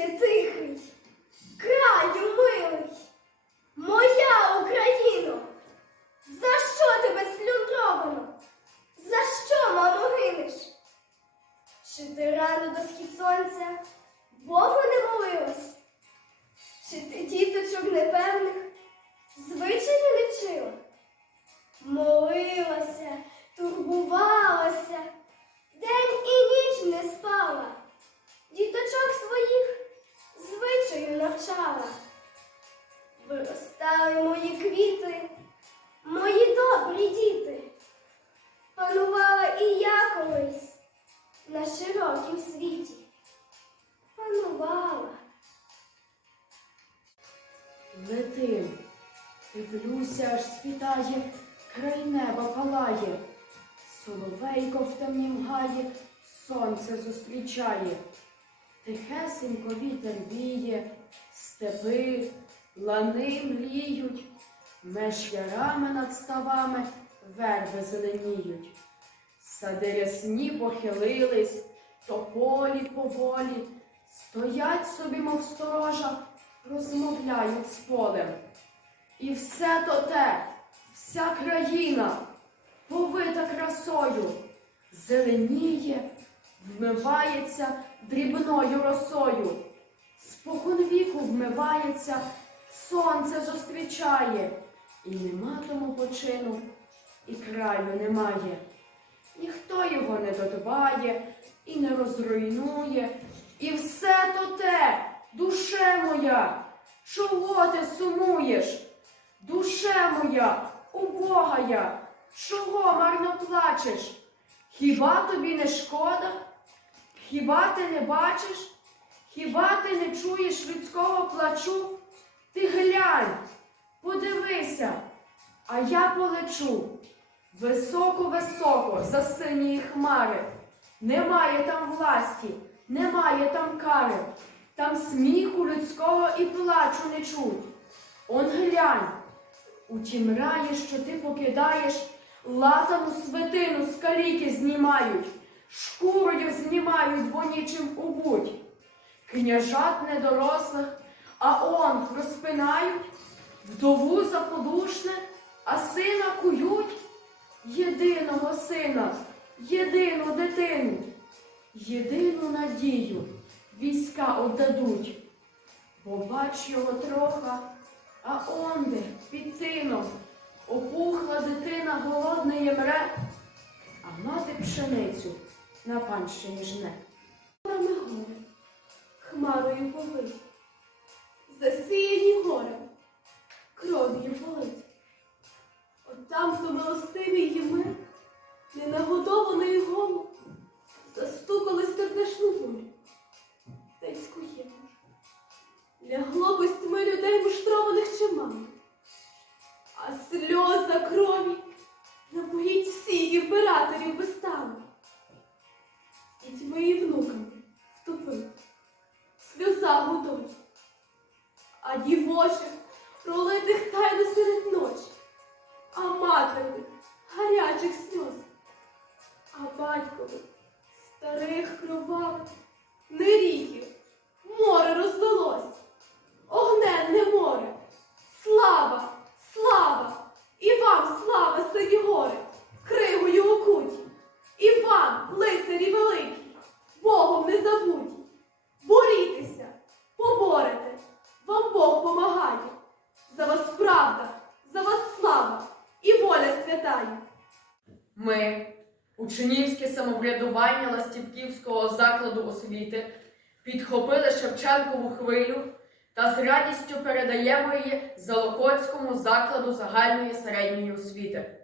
ти тихий, краю милий, моя Україно, за що тебе сплюндровано? За що, мамо, гинеш? Чи ти рано до схід сонця навчала. Виростали мої квіти, мої добрі діти. Панувала і я колись на широкім світі. Панувала. Летим, дивлюся, аж світає, край неба палає, соловейко в темнім гаї, сонце зустрічає, тихесенько вітер віє, степи, лани мліють, меж ярами над ставами верби зеленіють. Сади рясні похилились, тополі поволі, стоять собі, мов сторожа, розмовляють з полем. І все то те, вся країна, повита красою, зеленіє, вмивається дрібною росою. Спокон віку вмивається, сонце зустрічає, і нема тому почину, і краю немає. Ніхто його не додбає і не розруйнує. І все то те, душе моя, чого ти сумуєш? Душе моя, убогая, чого марно плачеш? Хіба тобі не шкода? Хіба ти не бачиш? Хіба ти не чуєш людського плачу? Ти глянь, подивися, а я полечу. Високо-високо за синії хмари. Немає там власті, немає там кари, там сміху людського і плачу не чуть. Он глянь, у тім раї, що ти покидаєш, латану свитину з каліки знімають, шкурою знімають вонічим убудь. Княжат недорослих, а он розпинають, вдову заподушне, а сина кують. Єдиного сина, єдину дитину, єдину надію війська отдадуть. Бо бач його троха, а онде під тином опухла дитина голодне мре, а мати пшеницю на панщині жне. Хмарою повить, засіяні гори, кров'ю болить. От там, хто милостивий є мир, ненагодований голу, застукали сердешну волю, й скуєш. Лягло костьми людей муштрованих чимало, а сльоза крові напоїть всіх імператорів безстану з пролитих тайно серед ночі, а матерних гарячих сльоз, а батькових старих кровавих воля. Ми, учнівське самоврядування Ластівківського закладу освіти, підхопили Шевченкову хвилю та з радістю передаємо її Залокотському закладу загальної середньої освіти.